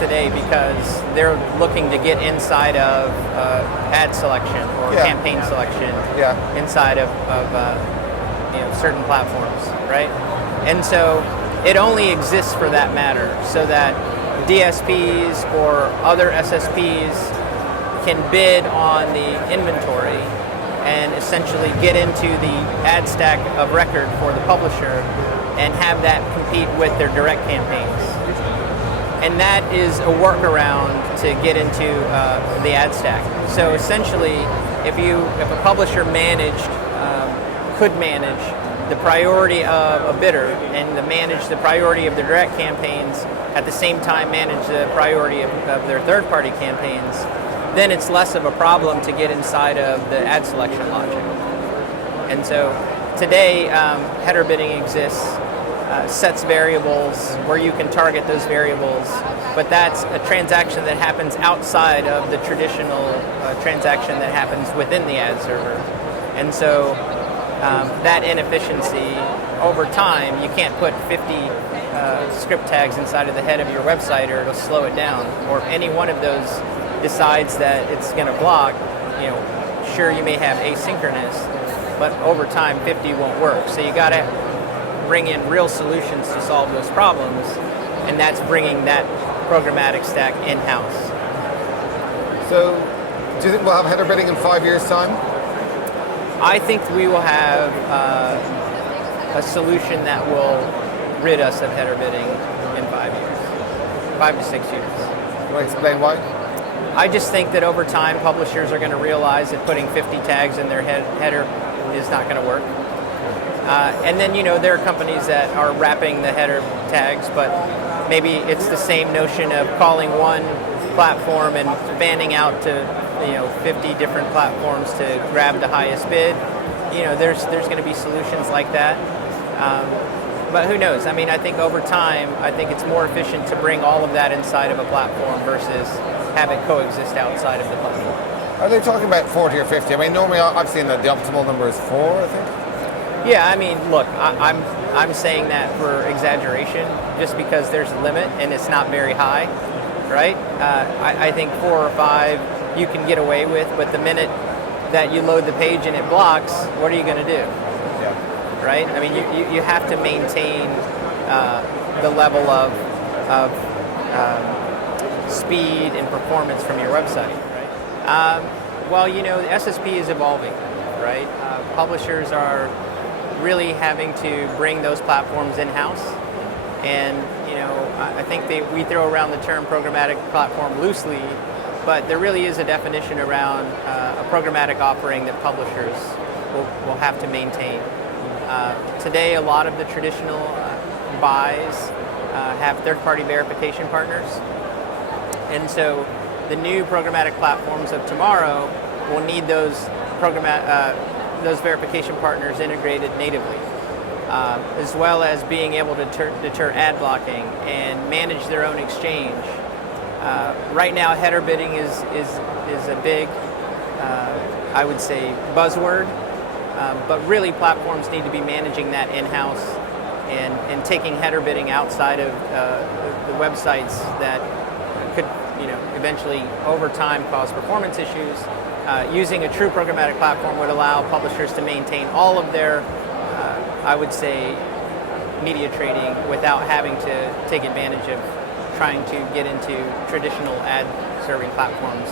today because they're looking to get inside of ad selection or campaign selection inside of certain platforms, right? And so it only exists for that matter, so that DSPs or other SSPs can bid on the inventory and essentially get into the ad stack of record for the publisher and have that compete with their direct campaigns. And that is a workaround to get into the ad stack. So essentially, if a publisher could manage the priority of a bidder and to manage the priority of their direct campaigns, at the same time manage the priority of their third-party campaigns, then it's less of a problem to get inside of the ad selection logic. And so today, header bidding exists, sets variables where you can target those variables, but that's a transaction that happens outside of the traditional transaction that happens within the ad server. And so that inefficiency, over time, you can't put 50 script tags inside of the head of your website or it'll slow it down. Or if any one of those decides that it's going to block, sure, you may have asynchronous, but over time 50 won't work. So you got to bring in real solutions to solve those problems, and that's bringing that programmatic stack in-house. So do you think we'll have header bidding in 5 years' time? I think we will have a solution that will rid us of header bidding in 5 years, 5 to 6 years. Can you explain why? I just think that over time, publishers are going to realize that putting 50 tags in their header is not going to work. And then, there are companies that are wrapping the header tags, but maybe it's the same notion of calling one platform and fanning out to 50 different platforms to grab the highest bid. There's going to be solutions like that. But who knows? I mean, I think over time, I think it's more efficient to bring all of that inside of a platform versus have it coexist outside of the platform. Are they talking about 40 or 50? I mean, normally I've seen that the optimal number is 4, I think. Yeah, I mean, look, I'm saying that for exaggeration, just because there's a limit and it's not very high, right? I think 4 or 5 you can get away with, but the minute that you load the page and it blocks, what are you going to do? Yeah. Right? I mean, you have to maintain the level of speed and performance from your website, right? Well, the SSP is evolving, right? Publishers are really having to bring those platforms in-house, and I think we throw around the term programmatic platform loosely, but there really is a definition around a programmatic offering that publishers will have to maintain. Today, a lot of the traditional buys have third-party verification partners. And so the new programmatic platforms of tomorrow will need those verification partners integrated natively, as well as being able to deter ad blocking and manage their own exchange. Right now, header bidding is a big, I would say, buzzword, but really platforms need to be managing that in-house and taking header bidding outside of the websites that could eventually over time cause performance issues. Using a true programmatic platform would allow publishers to maintain all of their, I would say, media trading without having to take advantage of trying to get into traditional ad serving platforms.